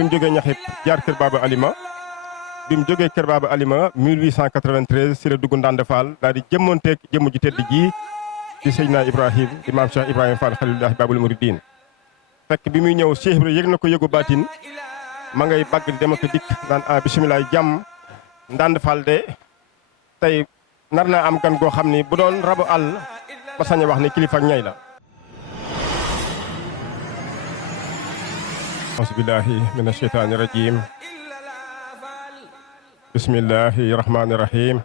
bi mu jógee ñaxit jaar kër Baba Alima bi mu jógee kër Baba Alima 1893 si la dugg Ndande Fall daal di jëmmonteeg jëmm ju tedd ji di Seydina Ibrahim di maam Cheikh Ibrahima Fall Xalilullahi Babul Muridin fekk bi muy ñëw Cheikh Ibra yëg na ko yëgu baatin ma ngay bàgg di dem ak dikk naan bisimilah jàmm Ndande Fall de tey nar naa am gan goo xam ni bu doon rabu àll ba sañ a wax ni kilifa ak ñay la. auzu billahi mina sheytaani rajim bismillahi rahmaani rahim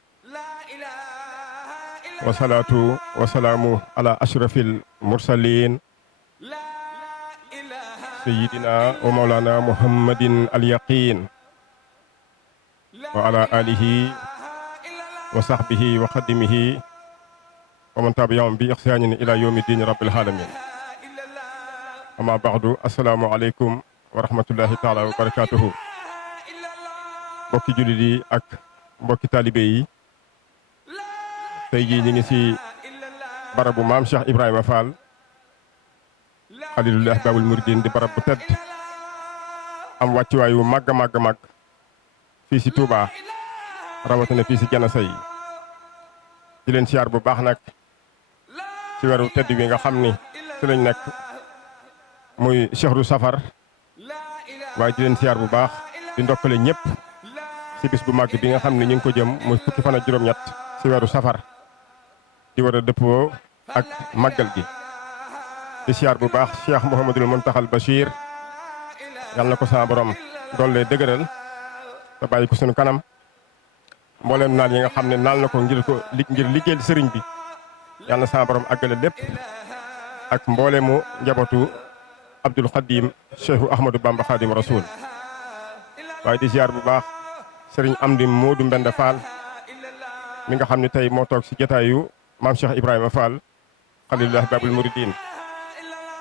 wasalaatu wasalaamu ala ashrafil mursalin sayidina wa maulana muhammadin alyaqin wa ala alihi wa sahbihi wa xadimihi wa man tabi'ahum bi ihsanin ila yawmi din rabbil alamin amma ba'du assalaamu aleykum wa rahmatullahi taala wa barakatuhu mbokki jullit yi ak mbokki taalibe yi tey jii ñu ngi ci barabu maam Cheikh Ibrahima Fall Xalilullahi Babul Muridin di barab bu tedd am wàccuwaay wu màgg a màgg a màgg fii ci Touba rawatina fii ci Janasa yi di leen siyaar bu baax nag ci weeru tedd bi nga xam ni ci lañ nekk muy Chehru Safar waaye di leen siyaar bu baax di ndokkale ñëpp ci bis bu màgg bi nga xam ne ñu ngi ko jëm muy fukki fan ak juróom-ñett ci weeru safar di war a dëppoo ak màggal gi di siyaar bu baax Cheikh Mouhamadul Muntaxal Bachir yàlla na ko sama borom doole dëgëral te bàyyi ko sunu kanam mbooleem naal yi nga xam ne naal na ko ngir liggéeyal sëriñ bi yàlla na sama borom àggale lépp ak mbooleemu njabootu Abdul Xadim Cheikhu Ahmadou Bamba Xadim Rasul waaye di siyaar bu baax sëriñ Amdi Moodu Mbenda Fall mi nga xam ne tey moo toog ci jotaayu maam Cheikh Ibrahima Fall Xalilullahi Babul Muridin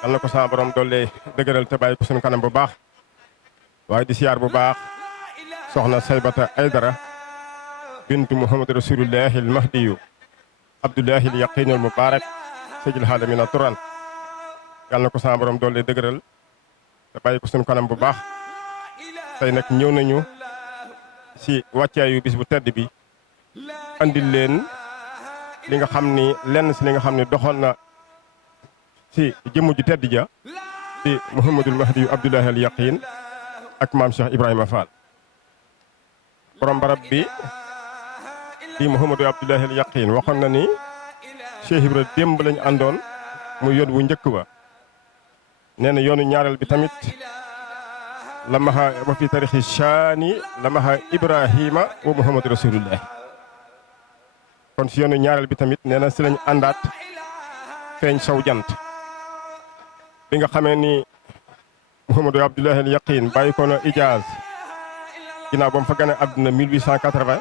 yal na ko sama borom doole dëgëral te bàyyi ko sunu kanam bu baax waaye di siyaar bu baax soxna Saybata Aydara bintu Muhammad Rasulullahi al Mahdiyu Abdullahi al Yaqinul Mubarak Seydil Halamina Turan yal na ko sama borom doole dëgëral te bàyyi ko sunu kanam bu baax tey nag ñëw nañu ci wàccaayu bis bu tedd bi andil leen li nga xam ni lenn ci li nga xam ne doxoon na ci jëmm ju tedd ja di Muhammadul Mahdi Abdullahi al Yaqin ak maam Cheikh Ibrahima Fall borom barab bi di Muhammadu Abdullahi al Yaqin waxoon na ni Cheikh Ibra démb lañu àndoon muy yoon wu njëkk ba nee na yoonu ñaareel bi tamit lamaha wa fi tarixi shaani lamaha Ibrahima wa Muhammadu Rasulullah kon si yoonu ñaareel bi tamit nee na si lañ àndaat feeñ saw jant bi nga xamee ni Muhammadu Abdullahi al Yaqin bàyyi ko na Ijaaz ginnaaw ba mu fa gane àdduna 1880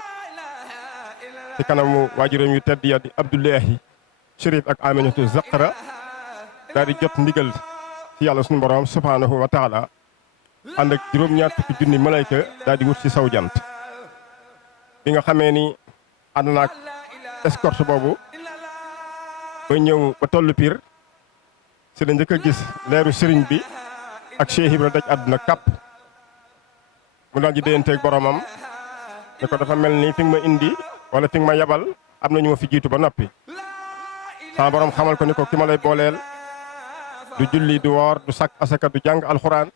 ci kanamu waajuram yu tedd ya di Abdullahi Chérif ak Aminatu Zaqra daal di jot ndigal ci yàlla suñu borom subhanahu wa taala ànd ak juróom-ñaar fukki junni malayka daal di wut ci saw jant bi nga xamee ni ànd naag escorte boobu ba ñëw ba tollu Pire ci la njëkk a gis leeru sëriñ bi ak Cheikh Ibra daj àdduna kàpp mu daal di déyanteeg boromam ne ko dafa mel ni fi nga ma indi wala fi nga ma yabal am na ñu ma fi jiitu ba noppi sama borom xamal ko ni ko ki ma lay booleel du julli du woor du sakk asaka du jàng alxuraan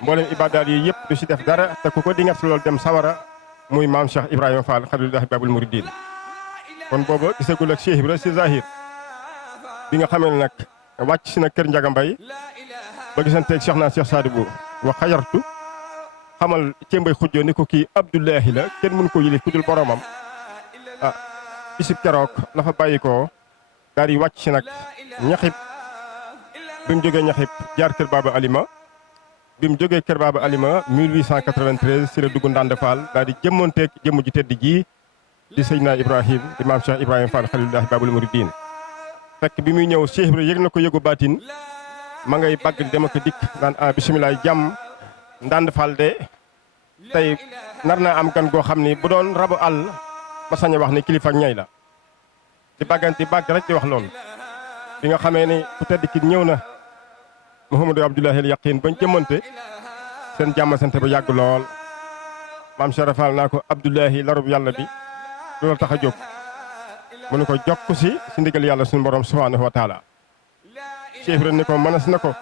mboolem ibadaat yi yëpp du ci def dara te ku ko dingat si loolu dem sawara muy maam Cheikh Ibrahima Fall Xalilullahi Babul Muridin kon booba gisagul ak Cheikh Ibra ci zahir bi nga xamee ne nag wàcc si nag kër Njaga Mbay ba gisanteeg Cheikh naa Cheikh Sadibou wa xayartu xamal cembay xujjoo ni ko kii Abdullahi la kenn mënu ko yëli ku dul boromam bisib keroog la fa bàyyi ko daal di wàcc si nag ñaxib bi mu jógee ñaxib jaar kër Baba Alima bi mu jógee kër Baba Alima 1893 si la dugg Ndande Fall daal di jëmmonteeg jëmm ji tedd ji di Seydina Ibrahim di maam Cheikh Ibrahima Fall Xalilullahi Babul Muridin fekk bi muy ñëw Cheikh Ibra yëg na ko yëgu baatin ma ngay bàgg di dem ak dikk naan bisimilah jàmm Ndande Fall de tey nar naa am gan goo xam ni bu doon rabu àll ba sañ a wax ni kilifa ak ñay la di bàgganti bàgg rek di wax loolu bi nga xamee ni ku tedd ki ñëw na Muhammadu Abdullahi al Yaqin bañ jëmmante seen jàmm sante ba yàgg lool maam Cheikh Rafal naa ko Abdoulahi larub yàlla bi loolu tax a jóg mu ne ko jokk si ndigal yàlla suñu borom subhanahu wa taala Cheikh Ibra ni ko mënees na ko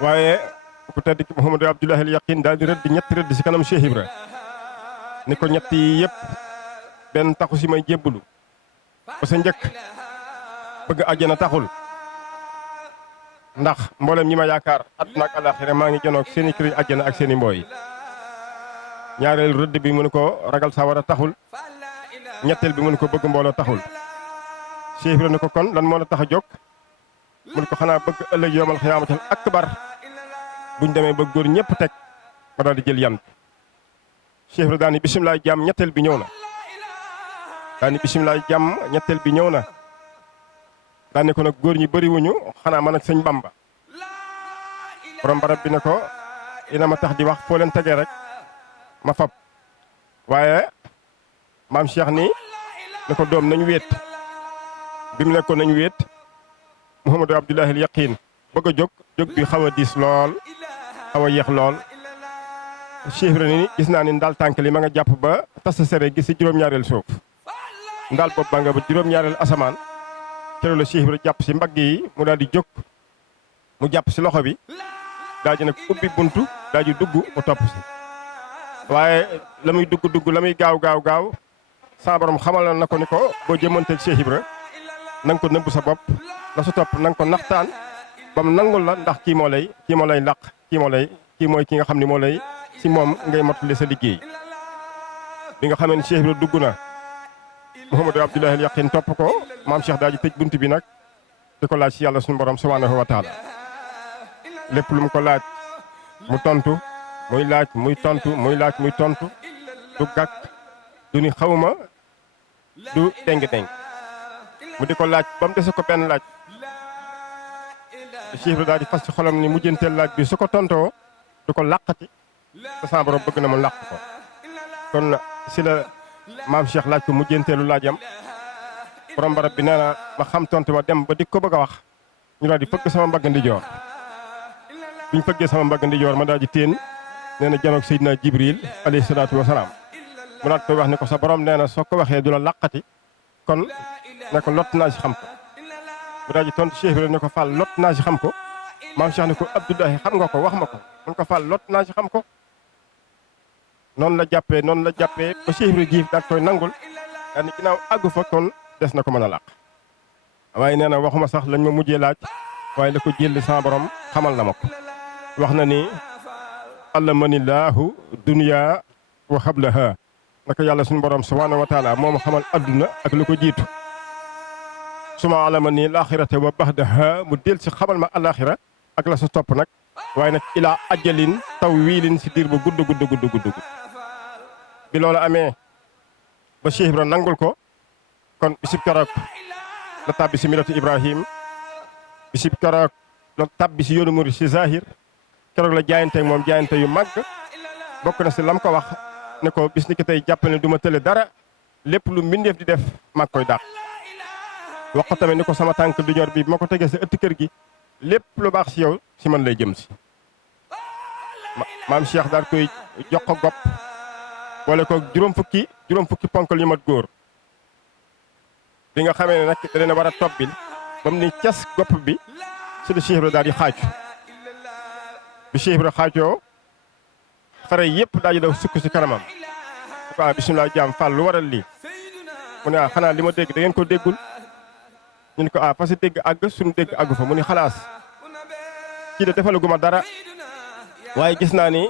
waaye ku tedd ki Mouhamadou Abdoulahi al Yaqin daal di rëdd ñetti rëdd si kanam Cheikh Ibra ni ko ñett yi yëpp benn taxu si may jébbalu ba sa njëkk bëgg àjjana taxul ndax mboolem ñi ma yaakaar àdduna ak alaxira maa ngi jonoog seen i kër àjjana ak seen i mbooy ñaareel rëdd bi mu ne ko ragal sawara taxul ñetteel bi mu ne ko bëgg mbooloo taxul Cheikh Ibra ne ko kon lan moo la tax a jóg mu ne ko xanaa bëgg ëllëg yoomal xiyaamatal akbar buñ demee ba góor ñëpp teg ma daal di jël yan Cheikh Ibra daani bisimilah jàmm ñetteel bi ñëw na daani bisimilah jàmm ñetteel bi ñëw na daane ko nag góor ñi bëriwuñu xanaa man ak sëñ Bamba borom barab bi ne ko ina ma tax di wax foo leen tegee rek ma fab waaye maam Cheikh ni ne ko doom nañu wéet bi mu nekkoon nañu wéet Mouhamadou Abdoulahi al Yaqin bëgg a jóg bi xaw a diis lool xaw a yéex lool Cheikh Ibra ni gis naa ni ndaal tànk li ma nga jàpp ba tas sere gis si juróom-ñaareel suuf ndaal bopp ba nga ba juróom-ñaareel asamaan keroog la Cheikh Ibra jàpp si mbagg yi mu daal di jóg mu jàpp si loxo bi daal di nag ubbi buntu daal di dugg mu topp si waaye la muy dugg la muy gaaw sa borom xamal na ko ni ko boo jëmanteeg Cheikh Ibra na nga ko nëbb sa bopp la sa topp na nga ko naxtaan ba mu nangul la ndax kii moo lay laq kii mooy ki nga xam ne moo lay si moom ngay mottali sa liggéey bi nga xamee ne Cheikh Ibra dugg na Mouhamadou Abdoulahi al Yaqin topp ko maam Cheikh daal di tëj bunt bi nag di ko laaj si yàlla suñu borom subhanahu wa taala lépp lu mu ko laaj mu tontu muy laaj muy tontu muy laaj muy tontu du gàkk du ni xawma du déng-déng mu di ko laaj ba mu dese ko benn laaj Cheikh Ibra daal di fas ci xolam ni mujjanteel laaj bi su ko tontoo du ko làqati te sama borom bëgg na mu làq ko kon si la maam Cheikh laaj ko mujjanteelu laajam borom barab bi nee na ma xam tontu ma dem ba di ko bëgg a wax ñu daal di fëgg sama mbagg ndijoor biñ fëggee sama mbagg ndijoor ma daal di téen nee na janoog Seydina Jibril alayhi salaatu wa salaam mu daal koy wax ne ko sa borom nee na soo ko waxee du la làqati kon ne ko lott naa si xam ko mu daal di tontu Cheikh Ibra ne ko Fall lott naa si xam ko maam Cheikh ne ko Abdoulahi xam nga ko wax ma ko mun ko Fall lott naa si xam ko noonu la jàppee ba Cheikh Ibra giif daal koy nangul daal ni ginnaaw àggu fa kon des na ko mën a làq waaye nee na waxuma sax lañ ma mujjee laaj waaye la ko jël sama borom xamal na ma ko wax na ni allamanillahu dunya wa xablaha naka yàlla suñu borom subhanahu wa taala moo ma xamal adduna ak lu ko jiitu suma alama ni laaxirate wa baxdaha mu del si xamal ma alaxira ak la sa topp nag waaye nag ilaa ajalin taw wiilin si diir bu gudd bi loolu amee ba Cheikh Ibra nangul ko kon bisib keroog la tàbbi si milatu Ibrahim bisib keroog la tàbbi si yoonu murid si zahir keroog la jaayante moom jaayante yu mag bokk na si lam ko wax ne ko bis ni ki tey jàpp ne du ma tële dara lépp lu mbindeef di def mag koy dàq wax ko tamit ni ko sama tànk du ñor bi ma ko tegee sa ëtt kër gi lépp lu baax si yow si man lay jëm si maam Cheikh daal koy jox ko gopp boole ko juróom fukki ponkal yu mat góor bi nga xamee ne nag da leen a war a tobbil ba mu ni cas gopp bi si la Cheikh Ibra daal di xaaju bi Cheikh Ibra xaajoo fare yëpp daal di daw sukk si kanamam ko bisimilah jaam Fall lu waral lii mu ne xanaa li ma dégg da ngeen ko déggul ñu ne ko parce que dégg àgg suñu dégg àggu fa mu ni xalaas kii de defalaguma dara waaye gis naa ni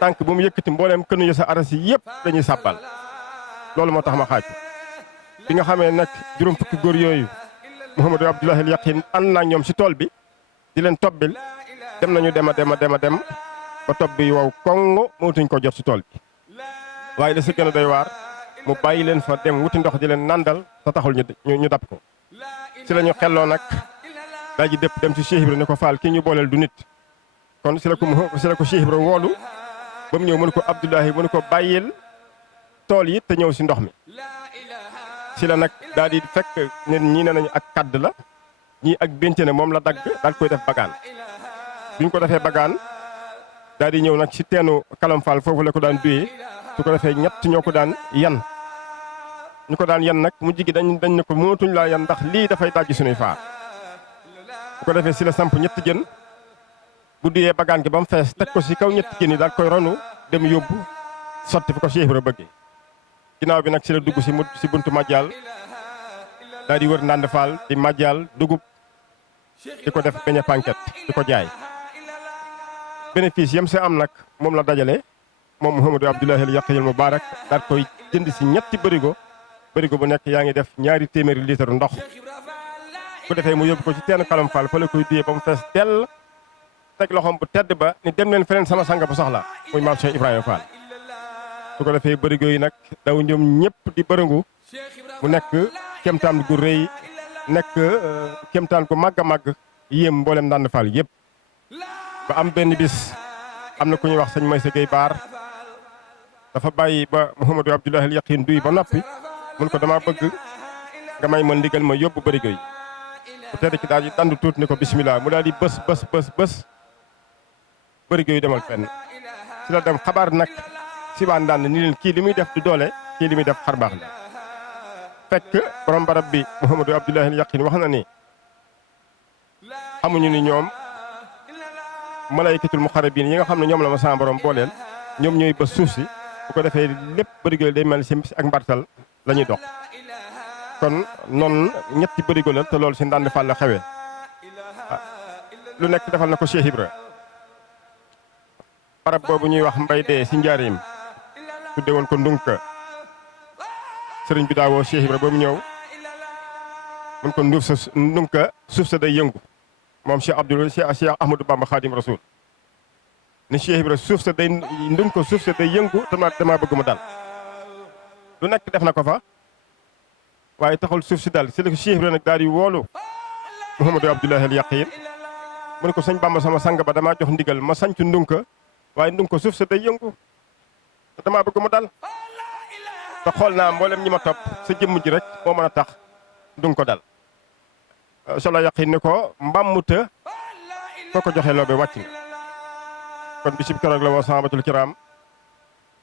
tànk bu mu yëkkati mbooleem kënu yo sa aras yi yëpp dañuy sàbbal loolu moo tax ma xaaju bi nga xamee nag juróom fukki góor yooyu Mouhamadou Abdoulahi al Yaqin ànd naa ñoom si tool bi di leen tobbil dem nañu dem ba tob bi wow kongo mootuñ ko jot si tool bi waaye da si gën a doy waar mu bàyyi leen fa dem wuti ndox di leen nandal te taxul ñu dab ko si la ñu xelloo nag daal di dëpp dem si Cheikh Ibra ne ko Fall kii ñu booleel du nit kon si la ko Cheikh Ibra woolu ba mu ñëw mënu ko Abdoulahi mënu ko bàyyil tool yi te ñëw si ndox mi si la nag daal di fekk nit ñii ne nañu ak kadd la ñii ak bénte ne moom la dagg daal koy def bagaan biñ ko defee bagaan daal di ñëw nag ci teenu Kalam Fall foofu la ko daan duyee su ko defee ñett ñoo ko daan yan ñu ko daan yan nag mu jigi dañ ne ko mënatuñ laa yan ndax lii dafay dajji suñuy faar su ko defee si la samp ñetti jën bu duyee bagaan gi ba mu fees teg ko si kaw ñetti jën yi daal koy ronu dem yóbbu sotti fi ko Cheikh Ibra bëggee ginnaaw bi nag si la dugg si buntu Madial daal di wër Ndande Fall di Madial dugub di ko def beñe panket di ko jaay bénéfice yam si am nag moom la dajale moom Mouhamadou Abdoulahi al Yaqin Mubarak daal koy jënd si ñetti bërigo bu nekk yaa ngi def 200 litre ndox bu defee mu yóbbu ko ci teenu Kalam Fall fa la koy duyee ba mu fees dell teg loxoom bu tedd ba ni dem leen feneen sama sanga bu soxla muy maam Cheikh Ibrahima Fall su ko defee bërigo yi nag daw ñoom ñëpp di bërëngu mu nekk kemtaan gu rëy nekk kemtaan gu màgg a màgg yéem mboolem Ndande Fall yëpp ba am benn bis am na ku ñuy wax sëñ Maysa Gueye Baar dafa bàyyi ba Mouhamadou Abdoulahi al Yaqin duy ba noppi mun ko dama bëgg nga may ma ndigal ma yóbbu bërigo yi bu tedd ki daal di dandu tuut ni ko bismillah mu daal di bës bërigo yi demal fenn si la dem xabaar nag si waa Ndande ni leen kii li muy def du doole kii li muy def xar baax la fekk borom barab bi Mouhamadou Abdoulahi al Yaqin wax na ni xamuñu ni ñoom malaykatul muqarrabin yi nga xam ne ñoom la ma sama borom booleel ñoom ñooy bës suuf si bu ko defee lépp bërigo yi day mel si ak mbartal la ñuy dox kon noonu ñetti bërigo la te loolu si Ndande Fall la xewee lu nekk defal na ko Cheikh Ibra barab boobu ñuy wax mbay dee si njaareem tudde woon ko ndunka sëriñ bi daawoo Cheikh Ibra ba mu ñëw mun ko ndunka suuf sa day yëngu moom Cheikh Ahmadou Bamba Khadim Rasoul ni Cheikh Ibra suuf sa day ndunka suuf sa day yëngu dama bëgg mu dal lu nekk def na ko fa waaye taxul suuf si dal si la ko Cheikh Ibra nag daal di woolu Mouhamadou Abdoulahi al Yaqin mu ne ko sëñ Bamba sama sang ba damaa jox ndigal ma sanc ndunka waaye ndunka suuf sa day yëngu te damaa bëgg mu dal te xool naa mboolem ñi ma topp sa jëmm ji rek moo mën a tax ndunka dal solo Yaqin ni ko mbammuta foo ko joxee loobe wàcc nga kon bisib keroog la woo sahabatul kiram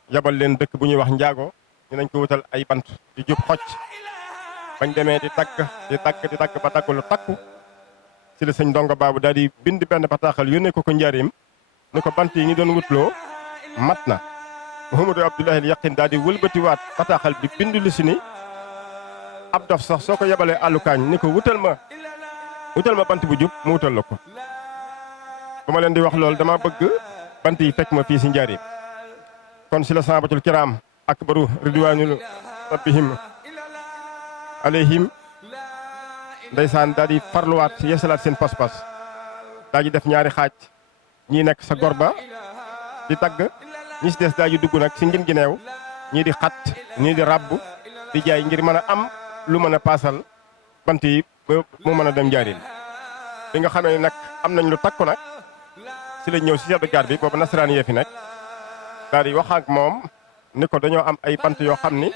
yabal leen dëkk bu ñuy wax njaago ñu nañ ko wutal ay bant di jub xocc bañ demee di dagg ba dagg lu takku si la sëñ ndongo baabu daal di bind benn bataaxal yónnee ko njaareem ni ko bant yi ñu doon wutloo mat na Mouhamadou Abdoulahi al Yaqin daal di wëlbatiwaat bataaxal bi bind lu si ni ab dof sax soo ko yebalee àllukaañ ni ko wutal ma bant bu jub mu wutal la ko ba ma leen di wax loolu dama bëgg bant yi fekk ma fii si njaareem kon si la sahabatul kiram akbaru ridwanul rabbihim alayhim ndeysaan daal di farluwaat yeesalaat seen pas-pas daal di def ñaari xaaj ñii nekk sa gor ba di tagg ñi si des daal di dugg nag si ngin gi neew ñii di xat ñii di rabb di jaay ngir mën a am lu mën a paasal bant yi ba mu mën a dem njaareem bi nga xamee nag am nañ lu takku nag si la ñëw si chef de gare bi boobu nasaraan yee fi nekk daal di wax ak moom ni ko dañoo am ay bant yoo xam ni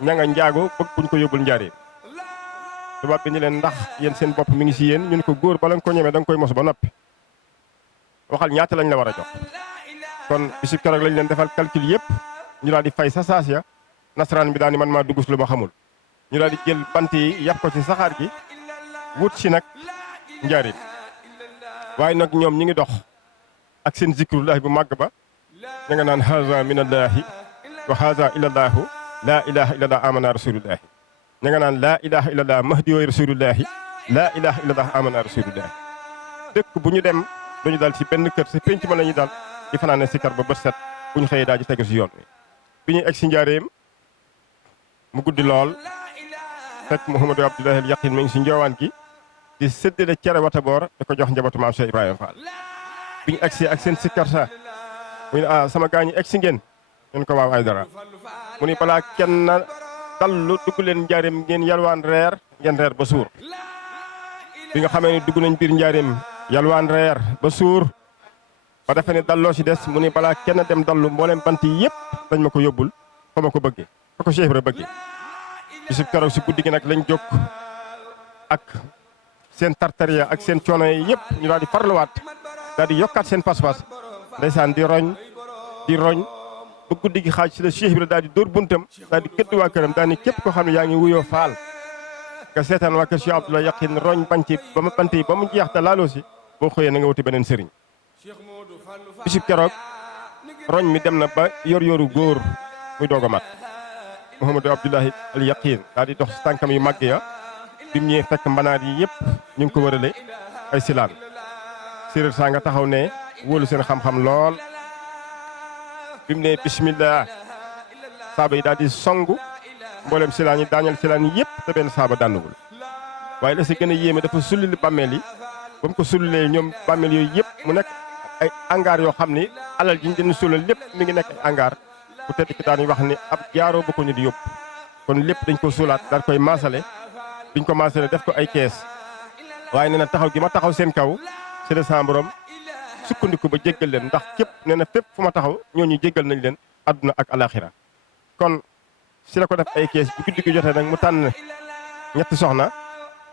ña nga njaago bëgg buñ ko yóbbul njaareem tubaab bi ni leen ndax yéen seen bopp mi ngi si yéen ñu ne ko góor bala nga ko ñemee da nga koy mos ba noppi waxal ñaata lañ la war a jox kon bisib keroog lañ leen defal calcul yëpp ñu daal di fay sa saas ya nasaraan bi daal ni man maa dugg si lu ma xamul ñu daal di jël bant yi yàpp ko ci saxaar gi wut si nag njaareem waaye nag ñoom ñi ngi dox ak seen zikrullahi bu màgg ba ña nga naan haza minallahi wa haza ilallahu laa ilaha illallah amana rasulullahi ña nga naan laa ilaha illallah mahdi wa rasulullahi laa ilaha illallah amana rasulullahi dëkk bu ñu dem duñu dal ci benn kër sa pénc ma la ñuy dal di fanaane sikar ba bët set bu ñu xëyee daal di tegu si yoon wi bi ñuy egg si njaareem mu guddi lool fekk Mouhamadou Abdoulahi al Yaqin mi ngi si njoowaan gi di séddale cere wata boor di ko jox njabootu maam Cheikh Ibrahima Fall bi ñu egg si ak seen sikar sa mu ne sama gaa ñi egg si ngeen ñu ko waaw ay dara mu ni balaa kenn dallu dugg leen njaareem ngeen yalwaan reer ngeen reer ba suur bi nga xamee ni dugg nañ biir njaareem yalwaan reer ba suur ba defe ne dalloo si des mu ni balaa kenn dem dallu mbooleem bant yi yëpp dañ ma ko yóbbul fa ma ko bëggee fa ko Cheikh Ibra bëggee bisub keroog si guddi gi nag lañ jóg ak seen tartariya ak seen coono yi yëpp ñu daal di farluwaat daal di yokkaat seen pas-pas ndeysaan di roñ ba guddi gi xaaj si la Cheikh Ibra daal di dóor buntam daal di gëdd waa këram daal ni képp koo xam ne yaa ngi wuyoo faal nga seetaan waa kër Cheikh Abdoulaye Yakhine roñ bant yi ba mu jeex te laaloo si boo xëyee na nga wuti beneen sëriñ bisub keroog roñ mi dem na ba yor-yoru góor muy doog a mat Mouhamadou Abdoulaye al Yakhine daal di dox si tànkam yu màgg ya bi mu ñëwee fekk mbanaat yi yëpp ñu ngi ko wërale ay silaan séeréer saa nga taxaw ne wóolu seen xam-xam lool bi mu ne bismillah saaba yi daal di songu mboolem silaan yi daañal silaan yi yëpp te benn saaba dànnuwul waaye la si gën a yéeme dafa sullili bàmmeel yi ba mu ko sullilee ñoom bàmmeel yooyu yëpp mu nekk ay angaar yoo xam ni alal ji ñu leen sullal lépp mi ngi nekk ay angaar bu tedd ki daan wax ni ab jaaroo ba ko ñu di yóbbu kon lépp dañ ko suulaat daal koy maasale biñ ko maasale def ko ay kees waaye nee na taxaw gi ma taxaw seen kaw c'est le sa borom sukkandiku ba jéggal leen ndax képp nee na fépp fu ma taxaw ñooñu jéggal nañ leen àdduna ak alaxira kon si la ko def ay kees bu guddi gi jotee nag mu tànn ñetti soxna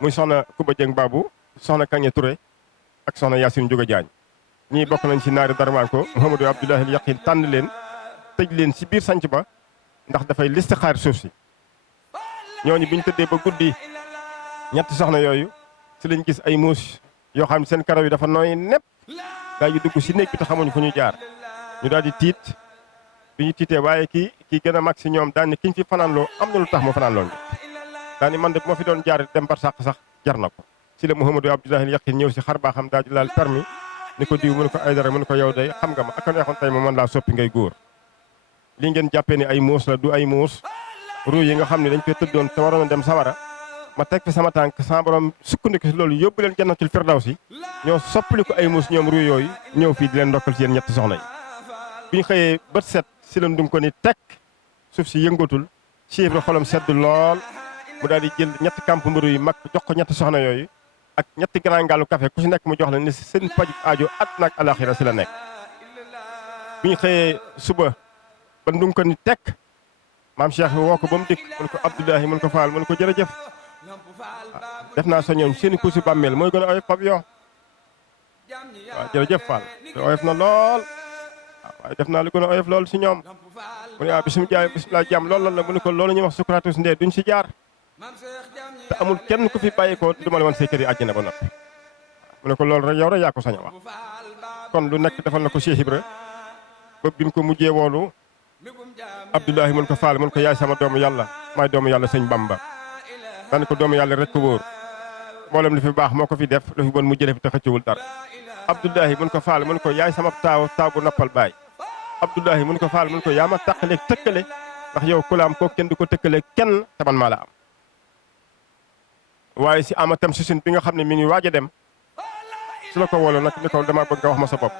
muy soxna Kuba Jeng Babu soxna Kañe Touré ak soxna Yacine Jóga Jaañ ñii bokk nañ ci naari Darmanko Mouhamadou Abdoulaye al Yakhine tànn leen tëj leen si biir sanc ba ndax dafay listixaar suuf si ñooñu bi ñu tëddee ba guddi ñetti soxna yooyu si lañ gis ay muus yoo xam ne seen karaw yi dafa nooy nepp gaa yi dugg si néeg bi te xamuñu fu ñu jaar ñu daal di tiit bi ñu tiitee waaye kii gën a mag si ñoom daan ni kiñ fi fanaanloo am na lu tax ma fanaanloo ñu daa ni man de bu ma fi doon jaar dem bar sàq sax jar na ko si la Mouhamadou Abdoulaye al Yakhine ñëw si xar baa xam daal di laal permis ni ko diw mu ne ko ay dara mu ne ko yow day xam nga ma ak a neexoon tey ma mën laa soppi ngay góor li ngeen jàppee ni ay muus la du ay muus ruu yi nga xam ne dañ koy tëddoon te waroon a dem sawara ma teg fi sama tànk sama borom sukkandiku si loolu yóbbu leen jannatul firdawsi ñoo soppali ko ay muus ñoom ruu yooyu ñëw fii di leen ndokkal ci yéen ñetti soxna yi bi ñu xëyee bët set si leen dum ko ni teg suuf si yëngatul Cheikh Ibra xolam sedd lool mu daal di jël ñetti kamp mburu yi mag jox ko ñetti soxna yooyu ak ñetti grand ngaalu café ku si nekk mu jox la ni seen paju aajo àdduna ak alaxira si la nekk bi ñu xëyee suba ba ndum ko ni teg maam Cheikh woo ko ba mu dikk mun ko Abdoulahi mun ko faal mun ko jërëjëf def naa soñoon seeni kuusi bàmmeel mooy gën a oyof pavillon waaw jërëjëf Fall te oyof na lool waaye def naa lu gën a oyof lool si ñoom mu ne waaw bisimilah jàmm loolu la mu ne ko loolu ñuy wax sukuratus ndee duñ si jaar te amul kenn ku fi bàyyi ko du ma la woon say kër yi àjjana ba noppi mu ne ko loolu rek yow rek yaa ko sañ a wax kon lu nekk defal na ko Cheikh Ibra ba bi mu ko mujjee woolu Abdoulahi mun ko faal mun ko yaay sama doomu yàlla maay doomu yàlla sëñ Bamba daan ko doomu yàlla rek ko wóor mboolem li fi baax moo ko fi def lu fi bon mu jëlee fi te xëccewul dara Abdoulahi mun ko faal mun ko yaay sama taaw bu noppal baay Abdoulahi mun ko faal mun ko yaa ma tàqaleeg tëkkale ndax yow ku la am koo kenn du ko tëkkale kenn te man maa la am waaye si amatam susin bi nga xam ne mi ngi waaj a dem su la ko wóolu nag ni ko dama bëgg nga wax ma sa bopp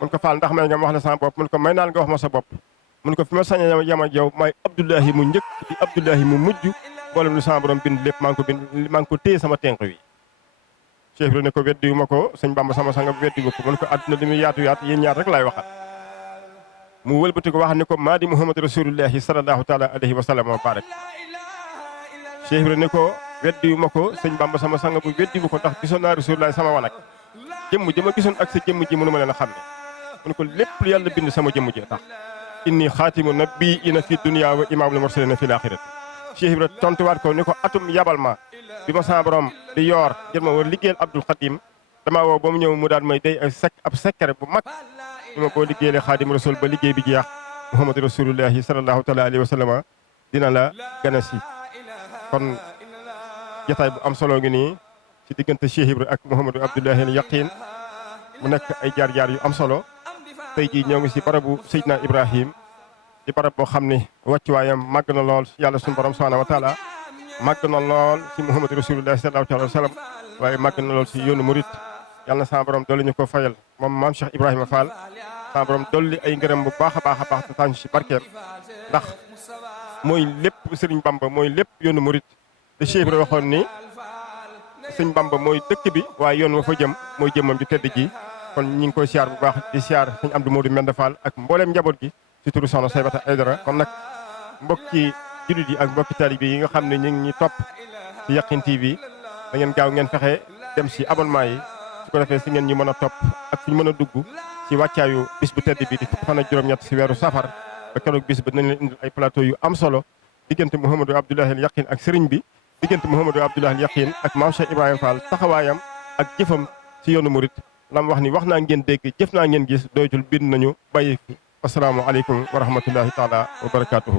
mun ko faal ndax may nga ma wax la sama bopp mun ko may naan nga wax ma sa bopp mun ko fi ma sañ a yem ak yow may Abdoulahi mu njëkk di Abdoulahi mu mujj mboolem lu sama borom bind lépp maa ngi ko téye sama tenq wi Cheikh Ibra ne ko weddi wu ma ko sëñ Bamba sama sanga weddi wu ko mun ko àdduna li muy yaatu yéen ñaar rek laay waxat mu wëlbati ko wax ni ko maa di Muhammad rasulullahi sallallahu taala alayhi wa sallam wa barak Cheikh Ibra ne ko weddi wu ma ko sëñ Bamba sama sanga bu weddi wu ko ndax gisoon naa rasulullahi sama wanak jëmm ji ma gisoon ak sa jëmm ji mënu ma leen a xam ne mun ko lépp lu yàlla bind sama jëmm ji tax inni xaatimu nabiyina fi dunya wa imaamul mursalina fi laaxirat Cheikh Ibra tontuwaat ko ni ko atum yabal ma bi ma sama borom di yoor jël ma war liggéeyal Abdul Xadim dama woo ba mu ñëw mu daal may day ab secret bu mag ni ma boo liggéeyale xaadim rasul ba liggéey bi jeex Muhammadu rasulullahi sallallahu taala alayhi wa sallam dina la gën a si kon jotaay bu am solo ngi nii ci diggante Cheikh Ibra ak Mouhamadou Abdoulahi al Yakhine mu nekk ay jaar-jaar yu am solo tey jii ñoo ngi si barabu Seydina Ibrahim di barab boo xam ne wàccuwaayam màgg na lool yàlla suñu borom subhanahu wa taala màgg na lool si Muhammadu rasulullahi sallallahu alayhi wa sallam waaye màgg na lool si yoonu murit yàlla na sama borom dolli ñu ko fayal moom maam Cheikh Ibrahima Fall sama borom dolli ay ngërëm bu baax a baax te tànn si barkeem ndax mooy lépp Sëriñ Bamba mooy lépp yoonu murit te Cheikh Ibra waxoon ni sëñ Bamba mooy dëkk bi waaye yoon wa fa jëm mooy jëmmam ju tedd ji kon ñi ngi koy siyaar bu baax di siyaar sëñ Amdu Moodu Mbend Fall ak mbooleem njaboot gi ci turu soxna Saybata Aydara kon nag mbokki jullit yi ak mbokki taalibe yi nga xam ne ñu ngi ñi topp ci Yakhine TV da ngeen gaaw ngeen fexe dem si abonnement yi su ko defee si ngeen ñu mën a topp ak fi ñu mën a dugg ci wàccaayu bis bu tedd bi di fukki fan ak juróom-ñett si weeru safar ba keroog bis ba nañ leen indil ay plateau yu am solo diggante Mouhamadou Abdoulahi al Yaqin ak sëriñ bi diggante Mouhamadou Abdoulahi al Yaqin ak maam Cheikh Ibrahima Fall taxawaayam ak jëfam ci yoonu murit lam wax ni wax naa ngeen dégg jëf naa ngeen gis doytul bind nañu bàyyi fi assalaamu aleykum wa rahmatullahi taala wa barakaatuhu